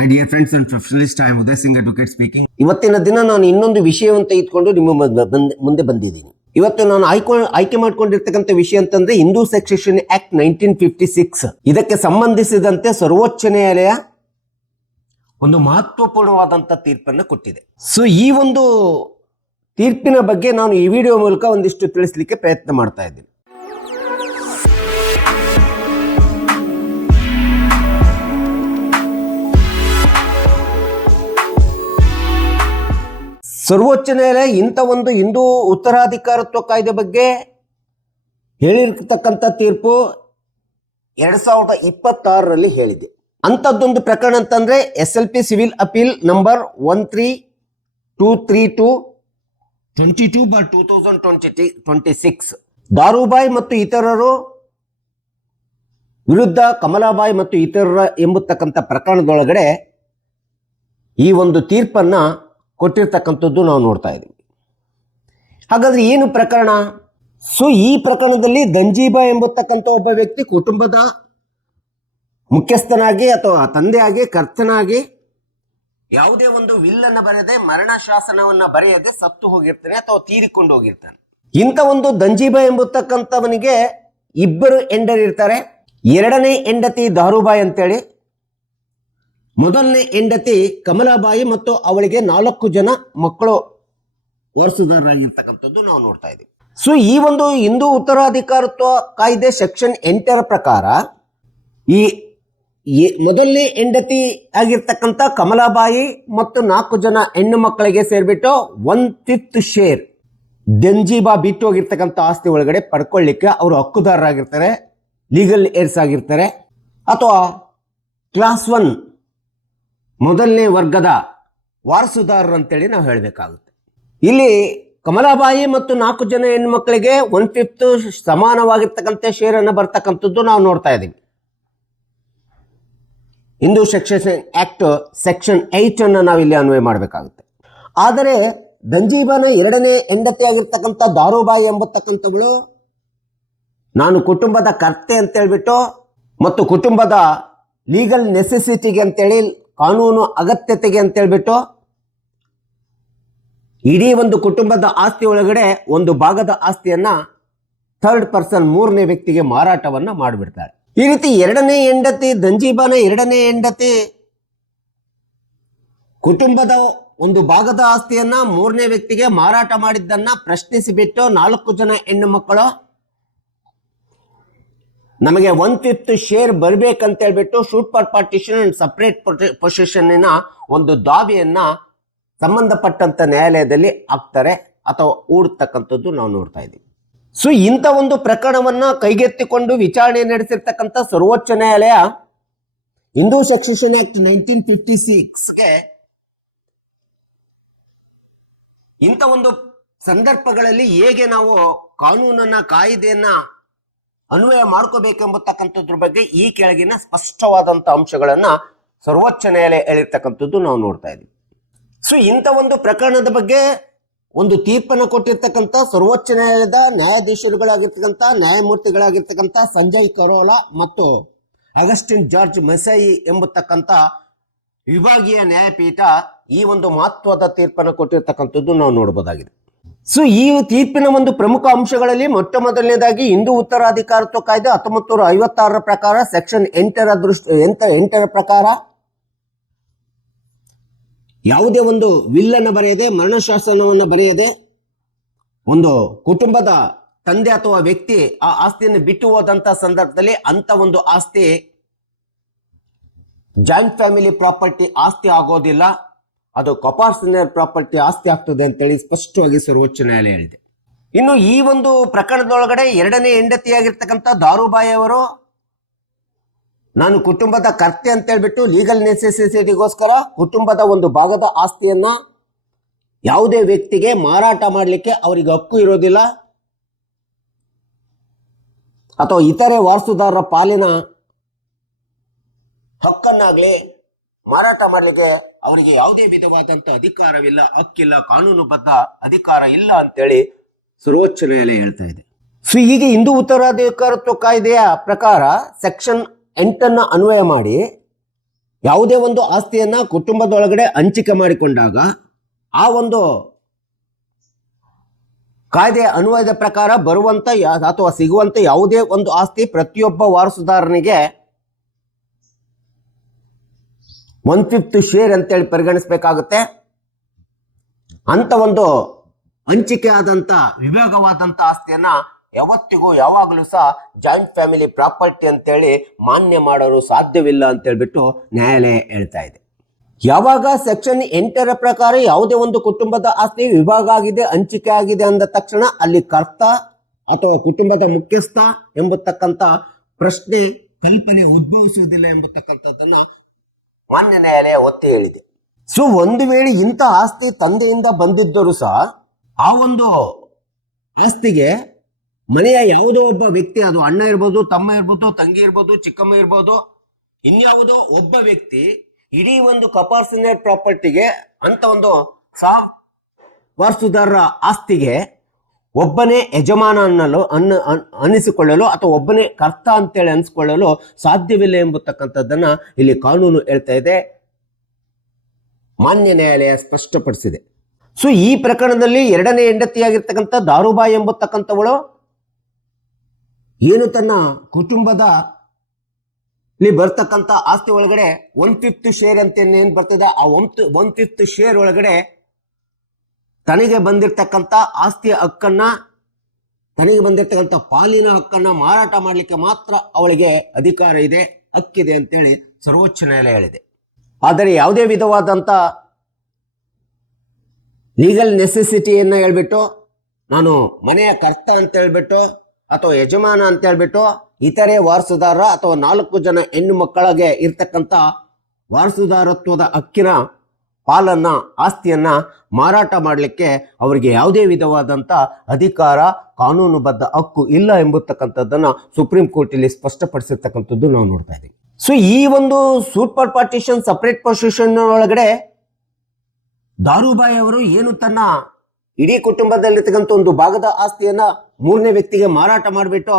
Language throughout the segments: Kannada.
My dear friends and professionalist, I am Uday Singh, advocate speaking. ಇವತ್ತಿನ ದಿನ ನಾನು ಇನ್ನೊಂದು ವಿಷಯವನ್ನು ತೆಗೆದುಕೊಂಡು ನಿಮ್ಮ ಮುಂದೆ ಬಂದಿದ್ದೀನಿ. ಇವತ್ತು ನಾನು ಆಯ್ಕೆ ಮಾಡಿಕೊಂಡಿರ್ತಕ್ಕಂಥ ವಿಷಯ ಅಂತಂದ್ರೆ ಹಿಂದೂ ಸಕ್ಸೆಷನ್ ಆಕ್ಟ್ 1956. ಇದಕ್ಕೆ ಸಂಬಂಧಿಸಿದಂತೆ ಸರ್ವೋಚ್ಚ ನ್ಯಾಯಾಲಯ ಒಂದು ಮಹತ್ವಪೂರ್ಣವಾದಂಥ ತೀರ್ಪನ್ನು ಕೊಟ್ಟಿದೆ. ಸೊ ಈ ಒಂದು ತೀರ್ಪಿನ ಬಗ್ಗೆ ನಾನು ಈ ವಿಡಿಯೋ ಮೂಲಕ ಒಂದಿಷ್ಟು ತಿಳಿಸ್ಲಿಕ್ಕೆ ಪ್ರಯತ್ನ ಮಾಡ್ತಾ ಇದ್ದೀನಿ. ಸರ್ವೋಚ್ಚ ನ್ಯಾಯಾಲಯ ಇಂಥ ಒಂದು ಹಿಂದೂ ಉತ್ತರಾಧಿಕಾರತ್ವ ಕಾಯ್ದೆ ಬಗ್ಗೆ ಹೇಳಿರ್ತಕ್ಕಂಥ ತೀರ್ಪು 2026ರಲ್ಲಿ ಹೇಳಿದೆ. ಅಂಥದ್ದೊಂದು ಪ್ರಕರಣ ಅಂತಂದ್ರೆ SLP ಸಿವಿಲ್ ಅಪೀಲ್ ನಂಬರ್ 13222/2026 ದಾರುಬಾಯಿ ಮತ್ತು ಇತರರು ವಿರುದ್ಧ ಕಮಲಾಬಾಯಿ ಮತ್ತು ಇತರರ ಎಂಬತಕ್ಕಂಥ ಪ್ರಕರಣದೊಳಗಡೆ ಈ ಒಂದು ತೀರ್ಪನ್ನ ಕೊಟ್ಟಿರ್ತಕ್ಕಂಥದ್ದು ನಾವು ನೋಡ್ತಾ ಇದ್ದೀವಿ. ಹಾಗಾದ್ರೆ ಏನು ಪ್ರಕರಣ? ಸೊ ಈ ಪ್ರಕರಣದಲ್ಲಿ ದಂಜೀಬಾ ಎಂಬತಕ್ಕಂಥ ಒಬ್ಬ ವ್ಯಕ್ತಿ ಕುಟುಂಬದ ಮುಖ್ಯಸ್ಥನಾಗಿ ಅಥವಾ ತಂದೆಯಾಗಿ ಕರ್ತನಾಗಿ ಯಾವುದೇ ಒಂದು ವಿಲ್ಲನ್ನು ಬರೆಯದೆ ಮರಣ ಶಾಸನವನ್ನ ಬರೆಯದೆ ಸತ್ತು ಹೋಗಿರ್ತಾನೆ ಅಥವಾ ತೀರಿಕೊಂಡು ಹೋಗಿರ್ತಾನೆ. ಇಂಥ ಒಂದು ದಂಜೀಬಾ ಎಂಬತಕ್ಕಂಥವನಿಗೆ ಇಬ್ಬರು ಹೆಂಡರಿರ್ತಾರೆ. ಎರಡನೇ ಹೆಂಡತಿ ದಾರುಬಾಯಿ ಅಂತೇಳಿ, ಮೊದಲನೇ ಹೆಂಡತಿ ಕಮಲಾಬಾಯಿ ಮತ್ತು ಅವಳಿಗೆ 4 ಜನ ಮಕ್ಕಳು ವಾರಸುದಾರರಾಗಿರ್ತಕ್ಕಂಥದ್ದು ನಾವು ನೋಡ್ತಾ ಇದ್ದೀವಿ. ಸೊ ಈ ಒಂದು ಹಿಂದೂ ಉತ್ತರಾಧಿಕಾರತ್ವ ಕಾಯ್ದೆ ಸೆಕ್ಷನ್ 8ರ ಪ್ರಕಾರ ಈ ಮೊದಲನೇ ಹೆಂಡತಿ ಆಗಿರ್ತಕ್ಕಂಥ ಕಮಲಾಬಾಯಿ ಮತ್ತು 4 ಜನ ಹೆಣ್ಣು ಮಕ್ಕಳಿಗೆ ಸೇರ್ಬಿಟ್ಟು 1/5 ಶೇರ್ ದಂಜೀಬಾ ಬಿಟ್ಟು ಹೋಗಿರ್ತಕ್ಕಂಥ ಆಸ್ತಿ ಒಳಗಡೆ ಪಡ್ಕೊಳ್ಳಿಕ್ಕೆ ಅವರು ಹಕ್ಕುದಾರರಾಗಿರ್ತಾರೆ, ಲೀಗಲ್ ಏರ್ಸ್ ಆಗಿರ್ತಾರೆ, ಅಥವಾ ಕ್ಲಾಸ್ 1 ಮೊದಲನೇ ವರ್ಗದ ವಾರಸುದಾರರು ಅಂತೇಳಿ ನಾವು ಹೇಳಬೇಕಾಗುತ್ತೆ. ಇಲ್ಲಿ ಕಮಲಾಬಾಯಿ ಮತ್ತು 4 ಜನ ಹೆಣ್ಣು ಮಕ್ಕಳಿಗೆ 1/5 ಸಮಾನವಾಗಿರ್ತಕ್ಕಂಥ ಶೇರನ್ನು ಬರ್ತಕ್ಕಂಥದ್ದು ನಾವು ನೋಡ್ತಾ ಇದ್ದೀವಿ. ಹಿಂದೂ ಸಕ್ಸೆಷನ್ ಆಕ್ಟ್ ಸೆಕ್ಷನ್ 8 ಅನ್ನು ನಾವು ಇಲ್ಲಿ ಅನ್ವಯ ಮಾಡಬೇಕಾಗುತ್ತೆ. ಆದರೆ ದಂಜೀಬಾನ ಎರಡನೇ ಹೆಂಡತಿ ಆಗಿರ್ತಕ್ಕಂಥ ದಾರುಬಾಯಿ ಎಂಬತಕ್ಕಂಥವಳು ನಾನು ಕುಟುಂಬದ ಕರ್ತೆ ಅಂತೇಳ್ಬಿಟ್ಟು ಮತ್ತು ಕುಟುಂಬದ ಲೀಗಲ್ ನೆಸೆಸಿಟಿಗೆ ಅಂತೇಳಿ, ಕಾನೂನು ಅಗತ್ಯತೆಗೆ ಅಂತೇಳ್ಬಿಟ್ಟು ಇಡೀ ಒಂದು ಕುಟುಂಬದ ಆಸ್ತಿ ಒಳಗಡೆ ಒಂದು ಭಾಗದ ಆಸ್ತಿಯನ್ನ ಥರ್ಡ್ ಪರ್ಸನ್, ಮೂರನೇ ವ್ಯಕ್ತಿಗೆ ಮಾರಾಟವನ್ನ ಮಾಡಿಬಿಡ್ತಾರೆ. ಈ ರೀತಿ ಎರಡನೇ ಹೆಂಡತಿ ದಂಜೀಬಾನ ಎರಡನೇ ಹೆಂಡತಿ ಕುಟುಂಬದ ಒಂದು ಭಾಗದ ಆಸ್ತಿಯನ್ನ ಮೂರನೇ ವ್ಯಕ್ತಿಗೆ ಮಾರಾಟ ಮಾಡಿದ್ದನ್ನ ಪ್ರಶ್ನಿಸಿಬಿಟ್ಟು 4 ಜನ ಹೆಣ್ಣು ಮಕ್ಕಳು ನಮಗೆ 1/5 ಶೇರ್ ಬರ್ಬೇಕಂತ ಹೇಳ್ಬಿಟ್ಟು shoot for partition and separate position ಒಂದು ದಾವೆಯನ್ನ ಸಂಬಂಧಪಟ್ಟಂತ ನ್ಯಾಯಾಲಯದಲ್ಲಿ ಹಾಕ್ತಾರೆ ಅಥವಾ ಹೂಡ್ತಕ್ಕಂಥದ್ದು ನಾವು ನೋಡ್ತಾ ಇದ್ದೀವಿ. ಸೊ ಇಂಥ ಒಂದು ಪ್ರಕರಣವನ್ನ ಕೈಗೆತ್ತಿಕೊಂಡು ವಿಚಾರಣೆ ನಡೆಸಿರ್ತಕ್ಕಂಥ ಸರ್ವೋಚ್ಚ ನ್ಯಾಯಾಲಯ ಹಿಂದೂ ಸಕ್ಸೆಷನ್ ಆಕ್ಟ್ 1956ಗೆ ಇಂಥ ಒಂದು ಸಂದರ್ಭಗಳಲ್ಲಿ ಹೇಗೆ ನಾವು ಕಾನೂನನ್ನ, ಕಾಯ್ದೆಯನ್ನ ಅನ್ವಯ ಮಾಡ್ಕೋಬೇಕೆಂಬತಕ್ಕಂಥದ್ರ ಬಗ್ಗೆ ಈ ಕೆಳಗಿನ ಸ್ಪಷ್ಟವಾದಂಥ ಅಂಶಗಳನ್ನ ಸರ್ವೋಚ್ಚ ನ್ಯಾಯಾಲಯ ಹೇಳಿರ್ತಕ್ಕಂಥದ್ದು ನಾವು ನೋಡ್ತಾ ಇದ್ದೀವಿ. ಸೊ ಇಂಥ ಒಂದು ಪ್ರಕರಣದ ಬಗ್ಗೆ ಒಂದು ತೀರ್ಪನ್ನು ಕೊಟ್ಟಿರ್ತಕ್ಕಂಥ ಸರ್ವೋಚ್ಚ ನ್ಯಾಯಾಲಯದ ನ್ಯಾಯಾಧೀಶರುಗಳಾಗಿರ್ತಕ್ಕಂಥ ನ್ಯಾಯಮೂರ್ತಿಗಳಾಗಿರ್ತಕ್ಕಂಥ ಸಂಜಯ್ ಕರೋಲಾ ಮತ್ತು ಅಗಸ್ಟಿನ್ ಜಾರ್ಜ್ ಮೆಸೈ ಎಂಬತಕ್ಕಂಥ ವಿಭಾಗೀಯ ನ್ಯಾಯಪೀಠ ಈ ಒಂದು ಮಹತ್ವದ ತೀರ್ಪನ್ನು ಕೊಟ್ಟಿರ್ತಕ್ಕಂಥದ್ದು ನಾವು ನೋಡಬಹುದಾಗಿದೆ. ಸೊ ಈ ತೀರ್ಪಿನ ಒಂದು ಪ್ರಮುಖ ಅಂಶಗಳಲ್ಲಿ ಮೊಟ್ಟ ಮೊದಲನೇದಾಗಿ ಹಿಂದೂ ಉತ್ತರಾಧಿಕಾರತ್ವ ಕಾಯ್ದೆ 1956ರ ಪ್ರಕಾರ ಸೆಕ್ಷನ್ 8ರ ಪ್ರಕಾರ ಯಾವುದೇ ಒಂದು ವಿಲ್ಲನ್ನು ಬರೆಯದೆ, ಮರಣಶಾಸನವನ್ನು ಬರೆಯದೆ ಒಂದು ಕುಟುಂಬದ ತಂದೆ ಅಥವಾ ವ್ಯಕ್ತಿ ಆ ಆಸ್ತಿಯನ್ನು ಬಿಟ್ಟು ಹೋದಂತ ಸಂದರ್ಭದಲ್ಲಿ ಅಂತ ಒಂದು ಆಸ್ತಿ ಜಾಯಿಂಟ್ ಫ್ಯಾಮಿಲಿ ಪ್ರಾಪರ್ಟಿ ಆಸ್ತಿ ಆಗೋದಿಲ್ಲ, ಅದು ಕಪಾರ್ಷನಲ್ ಪ್ರಾಪರ್ಟಿ ಆಸ್ತಿ ಆಗ್ತದೆ ಅಂತೇಳಿ ಸ್ಪಷ್ಟವಾಗಿ ಸರ್ವೋಚ್ಚ ನ್ಯಾಯಾಲಯ ಹೇಳಿದೆ. ಇನ್ನು ಈ ಒಂದು ಪ್ರಕರಣದೊಳಗಡೆ ಎರಡನೇ ಹೆಂಡತಿಯಾಗಿರ್ತಕ್ಕಂಥ ದಾರುಬಾಯಿ ಅವರು ನಾನು ಕುಟುಂಬದ ಕರ್ತೆ ಅಂತ ಹೇಳ್ಬಿಟ್ಟು ಲೀಗಲ್ ನೆಸೆಸಿಟಿಗೋಸ್ಕರ ಕುಟುಂಬದ ಒಂದು ಭಾಗದ ಆಸ್ತಿಯನ್ನ ಯಾವುದೇ ವ್ಯಕ್ತಿಗೆ ಮಾರಾಟ ಮಾಡಲಿಕ್ಕೆ ಅವರಿಗೆ ಹಕ್ಕು ಇರೋದಿಲ್ಲ, ಅಥವಾ ಇತರೆ ವಾರಸುದಾರರ ಪಾಲಿನ ಹಕ್ಕನ್ನಾಗ್ಲಿ ಮಾರಾಟ ಮಾಡಲಿಕ್ಕೆ ಅವರಿಗೆ ಯಾವುದೇ ವಿಧವಾದಂತ ಅಧಿಕಾರವಿಲ್ಲ, ಹಕ್ಕಿಲ್ಲ, ಕಾನೂನುಬದ್ಧ ಅಧಿಕಾರ ಇಲ್ಲ ಅಂತೇಳಿ ಸರ್ವೋಚ್ಚ ನ್ಯಾಯಾಲಯ ಹೇಳ್ತಾ ಇದೆ. ಸೊ ಹೀಗೆ ಹಿಂದೂ ಉತ್ತರಾಧಿಕಾರತ್ವ ಕಾಯ್ದೆಯ ಪ್ರಕಾರ ಸೆಕ್ಷನ್ 8 ಅನ್ನು ಅನ್ವಯ ಮಾಡಿ ಯಾವುದೇ ಒಂದು ಆಸ್ತಿಯನ್ನ ಕುಟುಂಬದೊಳಗಡೆ ಹಂಚಿಕೆ ಮಾಡಿಕೊಂಡಾಗ ಆ ಒಂದು ಕಾಯ್ದೆ ಅನ್ವಯದ ಪ್ರಕಾರ ಬರುವಂತ ಅಥವಾ ಸಿಗುವಂತ ಯಾವುದೇ ಒಂದು ಆಸ್ತಿ ಪ್ರತಿಯೊಬ್ಬ ವಾರಸುದಾರನಿಗೆ 1/5 ಶೇರ್ ಅಂತೇಳಿ ಪರಿಗಣಿಸಬೇಕಾಗುತ್ತೆ. ಅಂತ ಒಂದು ಹಂಚಿಕೆ ಆದಂತ ವಿಭಾಗವಾದಂತ ಆಸ್ತಿಯನ್ನ ಯಾವತ್ತಿಗೂ ಯಾವಾಗಲೂ ಸಹ ಜಾಯಿಂಟ್ ಫ್ಯಾಮಿಲಿ ಪ್ರಾಪರ್ಟಿ ಅಂತೇಳಿ ಮಾನ್ಯ ಮಾಡೋರು ಸಾಧ್ಯವಿಲ್ಲ ಅಂತ ಹೇಳ್ಬಿಟ್ಟು ನ್ಯಾಯಾಲಯ ಹೇಳ್ತಾ ಇದೆ. ಯಾವಾಗ ಸೆಕ್ಷನ್ 8ರ ಪ್ರಕಾರ ಯಾವುದೇ ಒಂದು ಕುಟುಂಬದ ಆಸ್ತಿ ವಿಭಾಗ ಆಗಿದೆ, ಹಂಚಿಕೆ ಆಗಿದೆ ಅಂದ ತಕ್ಷಣ ಅಲ್ಲಿ ಕರ್ತ ಅಥವಾ ಕುಟುಂಬದ ಮುಖ್ಯಸ್ಥ ಎಂಬತಕ್ಕಂತ ಪ್ರಶ್ನೆ ಕಲ್ಪನೆ ಉದ್ಭವಿಸುವುದಿಲ್ಲ ಎಂಬತಕ್ಕಂಥದ್ದನ್ನ ಮಾನ್ಯ ನ್ಯಾಯಾಲಯ ಒತ್ತಿ ಹೇಳಿದೆ. ಸೊ ಒಂದು ವೇಳೆ ಇಂಥ ಆಸ್ತಿ ತಂದೆಯಿಂದ ಬಂದಿದ್ದರೂ ಸಹ ಆ ಒಂದು ಆಸ್ತಿಗೆ ಮನೆಯ ಯಾವುದೋ ಒಬ್ಬ ವ್ಯಕ್ತಿ, ಅದು ಅಣ್ಣ ಇರ್ಬೋದು, ತಮ್ಮ ಇರ್ಬೋದು, ತಂಗಿ ಇರ್ಬೋದು, ಚಿಕ್ಕಮ್ಮ ಇರ್ಬೋದು, ಇನ್ಯಾವುದೋ ಒಬ್ಬ ವ್ಯಕ್ತಿ ಇಡೀ ಒಂದು ಕಪಾರ್ಸಿನೇಟ್ ಪ್ರಾಪರ್ಟಿಗೆ ಅಂತ ಒಂದು ವಾರಸುದಾರರ ಆಸ್ತಿಗೆ ಒಬ್ಬನೇ ಯಜಮಾನ ಅನ್ನಿಸಿಕೊಳ್ಳಲು ಅಥವಾ ಒಬ್ಬನೇ ಕರ್ತ ಅಂತೇಳಿ ಅನಿಸ್ಕೊಳ್ಳಲು ಸಾಧ್ಯವಿಲ್ಲ ಎಂಬತಕ್ಕಂಥದ್ದನ್ನ ಇಲ್ಲಿ ಕಾನೂನು ಹೇಳ್ತಾ ಇದೆ, ಮಾನ್ಯ ನ್ಯಾಯಾಲಯ ಸ್ಪಷ್ಟಪಡಿಸಿದೆ. ಸೊ ಈ ಪ್ರಕರಣದಲ್ಲಿ ಎರಡನೇ ಹೆಂಡತಿಯಾಗಿರ್ತಕ್ಕಂಥ ದಾರುಬಾಯಿ ಎಂಬತಕ್ಕಂಥವಳು ಏನು ತನ್ನ ಕುಟುಂಬದ ಬರ್ತಕ್ಕಂಥ ಆಸ್ತಿ ಒಳಗಡೆ 1/5 ಶೇರ್ ಅಂತ ಏನ್ ಬರ್ತದೆ, ಆ 1/5 ಶೇರ್ ಒಳಗಡೆ ತನಗೆ ಬಂದಿರತಕ್ಕಂಥ ಆಸ್ತಿಯ ಹಕ್ಕನ್ನ, ತನಗೆ ಬಂದಿರತಕ್ಕಂಥ ಪಾಲಿನ ಹಕ್ಕನ್ನ ಮಾರಾಟ ಮಾಡಲಿಕ್ಕೆ ಮಾತ್ರ ಅವಳಿಗೆ ಅಧಿಕಾರ ಇದೆ, ಹಕ್ಕಿದೆ ಅಂತೇಳಿ ಸರ್ವೋಚ್ಚ ನ್ಯಾಯಾಲಯ ಹೇಳಿದೆ. ಆದರೆ ಯಾವುದೇ ವಿಧವಾದಂಥ ಲೀಗಲ್ ನೆಸೆಸಿಟಿಯನ್ನು ಹೇಳ್ಬಿಟ್ಟು ನಾನು ಮನೆಯ ಕರ್ತ ಅಂತ ಹೇಳ್ಬಿಟ್ಟು ಅಥವಾ ಯಜಮಾನ ಅಂತ ಹೇಳ್ಬಿಟ್ಟು ಇತರೆ ವಾರಸುದಾರ ಅಥವಾ 4 ಜನ ಹೆಣ್ಣು ಮಕ್ಕಳಿಗೆ ಇರ್ತಕ್ಕಂಥ ವಾರಸುದಾರತ್ವದ ಹಕ್ಕಿನ ಪಾಲನ್ನ, ಆಸ್ತಿಯನ್ನ ಮಾರಾಟ ಮಾಡಲಿಕ್ಕೆ ಅವರಿಗೆ ಯಾವುದೇ ವಿಧವಾದಂಥ ಅಧಿಕಾರ, ಕಾನೂನುಬದ್ಧ ಹಕ್ಕು ಇಲ್ಲ ಎಂಬತಕ್ಕಂಥದ್ದನ್ನ ಸುಪ್ರೀಂ ಕೋರ್ಟ್ ಇಲ್ಲಿ ಸ್ಪಷ್ಟಪಡಿಸಿರ್ತಕ್ಕಂಥದ್ದು ನಾವು ನೋಡ್ತಾ ಇದ್ದೀವಿ. ಸೊ ಈ ಒಂದು ಸೂಪರ್ ಪಾರ್ಟಿಷನ್ ಸಪರೇಟ್ ಪೊಸಿಷನ್ ಒಳಗಡೆ ದಾರುಬಾಯಿ ಅವರು ಏನು ತನ್ನ ಇಡೀ ಕುಟುಂಬದಲ್ಲಿರ್ತಕ್ಕಂಥ ಒಂದು ಭಾಗದ ಆಸ್ತಿಯನ್ನ 3ನೇ ವ್ಯಕ್ತಿಗೆ ಮಾರಾಟ ಮಾಡಿಬಿಟ್ಟು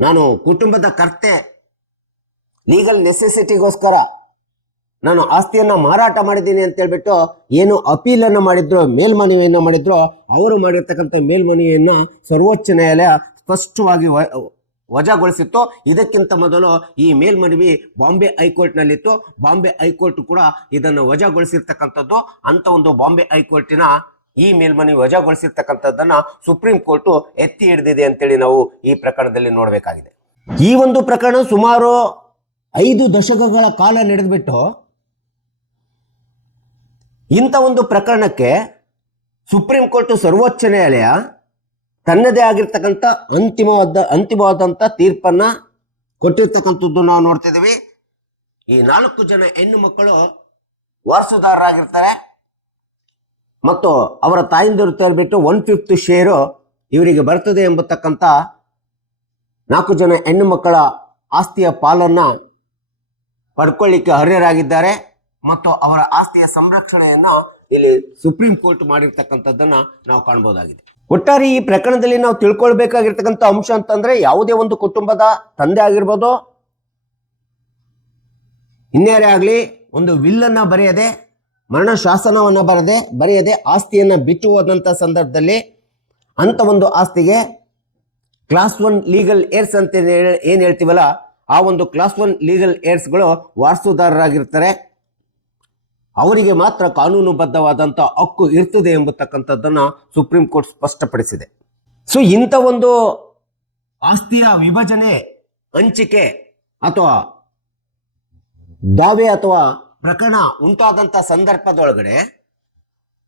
ನಾನು ಕುಟುಂಬದ ಕರ್ತೆ, ಲೀಗಲ್ ನೆಸೆಸಿಟಿಗೋಸ್ಕರ ನಾನು ಆಸ್ತಿಯನ್ನ ಮಾರಾಟ ಮಾಡಿದ್ದೀನಿ ಅಂತ ಹೇಳ್ಬಿಟ್ಟು ಏನು ಅಪೀಲನ್ನು ಮಾಡಿದ್ರು, ಮೇಲ್ಮನವಿಯನ್ನು ಮಾಡಿದ್ರು, ಅವರು ಮಾಡಿರ್ತಕ್ಕಂಥ ಮೇಲ್ಮನವಿಯನ್ನ ಸರ್ವೋಚ್ಚ ನ್ಯಾಯಾಲಯ ಸ್ಪಷ್ಟವಾಗಿ ವಜಾಗೊಳಿಸಿತ್ತು. ಇದಕ್ಕಿಂತ ಮೊದಲು ಈ ಮೇಲ್ಮನವಿ ಬಾಂಬೆ ಹೈಕೋರ್ಟ್ನಲ್ಲಿತ್ತು. ಬಾಂಬೆ ಹೈಕೋರ್ಟ್ ಕೂಡ ಇದನ್ನು ವಜಾಗೊಳಿಸಿರ್ತಕ್ಕಂಥದ್ದು. ಅಂತ ಒಂದು ಬಾಂಬೆ ಹೈಕೋರ್ಟಿನ ಈ ಮೇಲ್ಮನವಿ ವಜಾಗೊಳಿಸಿರ್ತಕ್ಕಂಥದ್ದನ್ನ ಸುಪ್ರೀಂ ಕೋರ್ಟ್ ಎತ್ತಿ ಹಿಡಿದಿದೆ ಅಂತೇಳಿ ನಾವು ಈ ಪ್ರಕರಣದಲ್ಲಿ ನೋಡಬೇಕಾಗಿದೆ. ಈ ಒಂದು ಪ್ರಕರಣ ಸುಮಾರು 5 ದಶಕಗಳ ಕಾಲ ನಡೆದ್ಬಿಟ್ಟು ಇಂಥ ಒಂದು ಪ್ರಕರಣಕ್ಕೆ ಸುಪ್ರೀಂ ಕೋರ್ಟ್, ಸರ್ವೋಚ್ಚ ನ್ಯಾಯಾಲಯ ತನ್ನದೇ ಆಗಿರ್ತಕ್ಕಂಥ ಅಂತಿಮವಾದಂಥ ತೀರ್ಪನ್ನ ಕೊಟ್ಟಿರ್ತಕ್ಕಂಥದ್ದು ನಾವು ನೋಡ್ತಿದ್ದೀವಿ. ಈ 4 ಜನ ಹೆಣ್ಣು ಮಕ್ಕಳು ವಾರಸುದಾರರಾಗಿರ್ತಾರೆ ಮತ್ತು ಅವರ ತಾಯಿಂದರು ತೇರ್ಬಿಟ್ಟು 1/5 ಶೇರು ಇವರಿಗೆ ಬರ್ತದೆ ಎಂಬತಕ್ಕಂಥ 4 ಜನ ಹೆಣ್ಣು ಮಕ್ಕಳ ಆಸ್ತಿಯ ಪಾಲನ್ನ ಪಡ್ಕೊಳ್ಳಿಕ್ಕೆ ಅರ್ಹರಾಗಿದ್ದಾರೆ ಮತ್ತು ಅವರ ಆಸ್ತಿಯ ಸಂರಕ್ಷಣೆಯನ್ನ ಇಲ್ಲಿ ಸುಪ್ರೀಂ ಕೋರ್ಟ್ ಮಾಡಿರ್ತಕ್ಕಂಥದ್ದನ್ನ ನಾವು ಕಾಣಬಹುದಾಗಿದೆ. ಒಟ್ಟಾರೆ ಈ ಪ್ರಕರಣದಲ್ಲಿ ನಾವು ತಿಳ್ಕೊಳ್ಬೇಕಾಗಿರ್ತಕ್ಕಂಥ ಅಂಶ ಅಂತಂದ್ರೆ, ಯಾವುದೇ ಒಂದು ಕುಟುಂಬದ ತಂದೆ ಆಗಿರ್ಬೋದು, ಇನ್ಯಾರೇ ಆಗಲಿ, ಒಂದು ವಿಲ್ಲನ್ನ ಬರೆಯದೆ, ಮರಣ ಶಾಸನವನ್ನ ಬರೆಯದೆ ಆಸ್ತಿಯನ್ನ ಬಿಟ್ಟು ಹೋದಂಥ ಸಂದರ್ಭದಲ್ಲಿ ಅಂತ ಒಂದು ಆಸ್ತಿಗೆ ಕ್ಲಾಸ್ 1 ಲೀಗಲ್ ಏರ್ಸ್ ಅಂತ ಏನ್ ಹೇಳ್ತೀವಲ್ಲ, ಆ ಒಂದು ಕ್ಲಾಸ್ 1 ಲೀಗಲ್ ಏರ್ಸ್ಗಳು ವಾರಸುದಾರರಾಗಿರ್ತಾರೆ. ಅವರಿಗೆ ಮಾತ್ರ ಕಾನೂನುಬದ್ಧವಾದಂಥ ಹಕ್ಕು ಇರ್ತದೆ ಎಂಬತಕ್ಕಂಥದ್ದನ್ನ ಸುಪ್ರೀಂ ಕೋರ್ಟ್ ಸ್ಪಷ್ಟಪಡಿಸಿದೆ. ಸೊ ಇಂಥ ಒಂದು ಆಸ್ತಿಯ ವಿಭಜನೆ, ಹಂಚಿಕೆ ಅಥವಾ ದಾವೆ ಅಥವಾ ಪ್ರಕರಣ ಉಂಟಾದಂಥ ಸಂದರ್ಭದೊಳಗಡೆ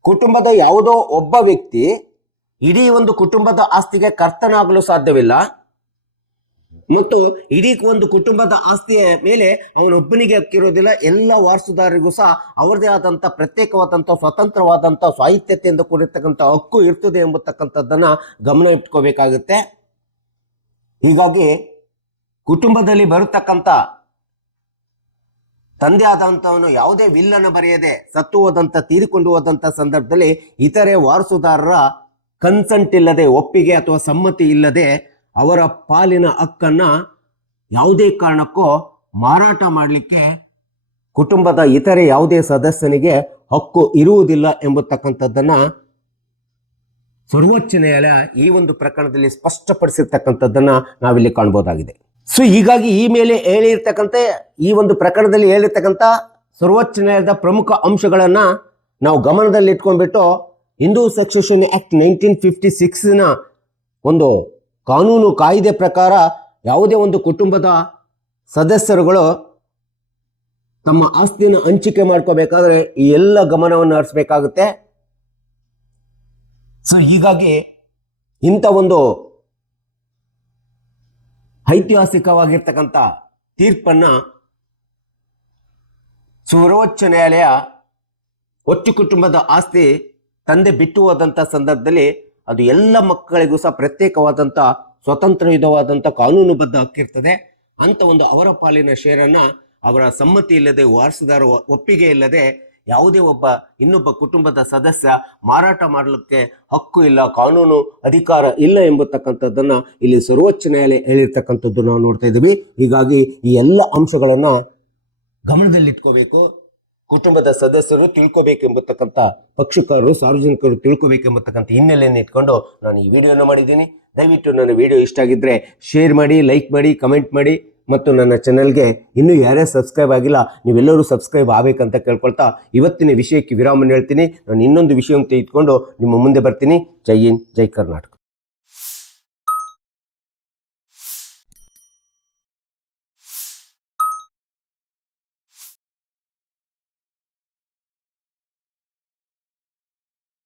ಕುಟುಂಬದ ಯಾವುದೋ ಒಬ್ಬ ವ್ಯಕ್ತಿ ಇಡೀ ಒಂದು ಕುಟುಂಬದ ಆಸ್ತಿಗೆ ಕರ್ತನಾಗಲು ಸಾಧ್ಯವಿಲ್ಲ ಮತ್ತು ಇಡೀ ಒಂದು ಕುಟುಂಬದ ಆಸ್ತಿಯ ಮೇಲೆ ಅವನೊಬ್ಬನಿಗೆ ಹಕ್ಕಿರೋದಿಲ್ಲ. ಎಲ್ಲ ವಾರಸುದಾರರಿಗೂ ಸಹ ಅವರದೇ ಆದಂಥ ಪ್ರತ್ಯೇಕವಾದಂಥ ಸ್ವತಂತ್ರವಾದಂಥ ಸ್ವಾಯತ್ತತೆಯಿಂದ ಕೂಡಿರ್ತಕ್ಕಂಥ ಹಕ್ಕು ಇರ್ತದೆ ಎಂಬತಕ್ಕಂಥದ್ದನ್ನ ಗಮನ ಇಟ್ಕೋಬೇಕಾಗುತ್ತೆ. ಹೀಗಾಗಿ ಕುಟುಂಬದಲ್ಲಿ ಬರತಕ್ಕಂಥ ತಂದೆ ಆದಂಥವನು ಯಾವುದೇ ವಿಲ್ಲನ್ನು ಬರೆಯದೆ ಸತ್ತು ಹೋದಂಥ, ತೀರಿಕೊಂಡು ಹೋದಂಥ ಸಂದರ್ಭದಲ್ಲಿ ಇತರೆ ವಾರಸುದಾರರ ಕನ್ಸಂಟ್ ಇಲ್ಲದೆ, ಒಪ್ಪಿಗೆ ಅಥವಾ ಸಮ್ಮತಿ ಇಲ್ಲದೆ ಅವರ ಪಾಲಿನ ಹಕ್ಕನ್ನ ಯಾವುದೇ ಕಾರಣಕ್ಕೂ ಮಾರಾಟ ಮಾಡಲಿಕ್ಕೆ ಕುಟುಂಬದ ಇತರೆ ಯಾವುದೇ ಸದಸ್ಯನಿಗೆ ಹಕ್ಕು ಇರುವುದಿಲ್ಲ ಎಂಬತಕ್ಕಂಥದ್ದನ್ನ ಸರ್ವೋಚ್ಚ ನ್ಯಾಯಾಲಯ ಈ ಒಂದು ಪ್ರಕರಣದಲ್ಲಿ ಸ್ಪಷ್ಟಪಡಿಸಿರ್ತಕ್ಕಂಥದ್ದನ್ನ ನಾವಿಲ್ಲಿ ಕಾಣ್ಬೋದಾಗಿದೆ. ಸೊ ಹೀಗಾಗಿ ಈ ಮೇಲೆ ಹೇಳಿರ್ತಕ್ಕಂಥ ಈ ಒಂದು ಪ್ರಕರಣದಲ್ಲಿ ಹೇಳಿರ್ತಕ್ಕಂಥ ಸರ್ವೋಚ್ಚ ನ್ಯಾಯಾಲಯದ ಪ್ರಮುಖ ಅಂಶಗಳನ್ನ ನಾವು ಗಮನದಲ್ಲಿ ಇಟ್ಕೊಂಡ್ಬಿಟ್ಟು ಹಿಂದೂ ಸಕ್ಸೆಷನ್ ಆಕ್ಟ್ 1956ನ ಒಂದು ಕಾನೂನು ಕಾಯ್ದೆ ಪ್ರಕಾರ ಯಾವುದೇ ಒಂದು ಕುಟುಂಬದ ಸದಸ್ಯರುಗಳು ತಮ್ಮ ಆಸ್ತಿಯನ್ನು ಹಂಚಿಕೆ ಮಾಡ್ಕೋಬೇಕಾದ್ರೆ ಈ ಎಲ್ಲ ಗಮನವನ್ನು ಹರಿಸಬೇಕಾಗುತ್ತೆ. ಸೊ ಹೀಗಾಗಿ ಇಂಥ ಒಂದು ಐತಿಹಾಸಿಕವಾಗಿರ್ತಕ್ಕಂಥ ತೀರ್ಪನ್ನ ಸರ್ವೋಚ್ಚ ನ್ಯಾಯಾಲಯ ಒಟ್ಟು ಕುಟುಂಬದ ಆಸ್ತಿ ತಂದೆ ಬಿಟ್ಟು ಹೋದಂಥ ಸಂದರ್ಭದಲ್ಲಿ ಅದು ಎಲ್ಲ ಮಕ್ಕಳಿಗೂ ಸಹ ಪ್ರತ್ಯೇಕವಾದಂಥ ಸ್ವತಂತ್ರಯುತವಾದಂಥ ಕಾನೂನುಬದ್ಧ ಹಕ್ಕಿರ್ತದೆ. ಅಂತ ಒಂದು ಅವರ ಪಾಲಿನ ಶೇರನ್ನ ಅವರ ಸಮ್ಮತಿ ಇಲ್ಲದೆ, ವಾರಸುದಾರ ಒಪ್ಪಿಗೆ ಇಲ್ಲದೆ ಯಾವುದೇ ಒಬ್ಬ ಇನ್ನೊಬ್ಬ ಕುಟುಂಬದ ಸದಸ್ಯ ಮಾರಾಟ ಮಾಡಲಿಕ್ಕೆ ಹಕ್ಕು ಇಲ್ಲ, ಕಾನೂನು ಅಧಿಕಾರ ಇಲ್ಲ ಎಂಬತಕ್ಕಂಥದ್ದನ್ನ ಇಲ್ಲಿ ಸರ್ವೋಚ್ಚ ನ್ಯಾಯಾಲಯ ಹೇಳಿರ್ತಕ್ಕಂಥದ್ದು ನಾವು ನೋಡ್ತಾ ಇದ್ದೀವಿ. ಹೀಗಾಗಿ ಈ ಎಲ್ಲ ಅಂಶಗಳನ್ನ ಗಮನದಲ್ಲಿಟ್ಕೋಬೇಕು, ಕುಟುಂಬದ ಸದಸ್ಯರು ತಿಳ್ಕೋಬೇಕೆಂಬತಕ್ಕಂಥ ಪಕ್ಷಕಾರರು, ಸಾರ್ವಜನಿಕರು ತಿಳ್ಕೋಬೇಕೆಂಬತಕ್ಕಂಥ ಹಿನ್ನೆಲೆಯನ್ನು ಇಟ್ಕೊಂಡು ನಾನು ಈ ವಿಡಿಯೋನ ಮಾಡಿದ್ದೀನಿ. ದಯವಿಟ್ಟು ನನ್ನ ವಿಡಿಯೋ ಇಷ್ಟ ಆಗಿದ್ರೆ ಶೇರ್ ಮಾಡಿ, ಲೈಕ್ ಮಾಡಿ, ಕಮೆಂಟ್ ಮಾಡಿ ಮತ್ತು ನನ್ನ ಚಾನಲ್ಗೆ ಇನ್ನೂ ಯಾರ್ಯಾರು ಸಬ್ಸ್ಕ್ರೈಬ್ ಆಗಿಲ್ಲ ನೀವೆಲ್ಲರೂ ಸಬ್ಸ್ಕ್ರೈಬ್ ಆಗಬೇಕಂತ ಕೇಳ್ಕೊಳ್ತಾ ಇವತ್ತಿನ ವಿಷಯಕ್ಕೆ ವಿರಾಮ ಹೇಳ್ತೀನಿ. ನಾನು ಇನ್ನೊಂದು ವಿಷಯ ತೆಗೆದುಕೊಂಡು ನಿಮ್ಮ ಮುಂದೆ ಬರ್ತೀನಿ. ಜೈ ಹಿಂದ್, ಜೈ ಕರ್ನಾಟಕ.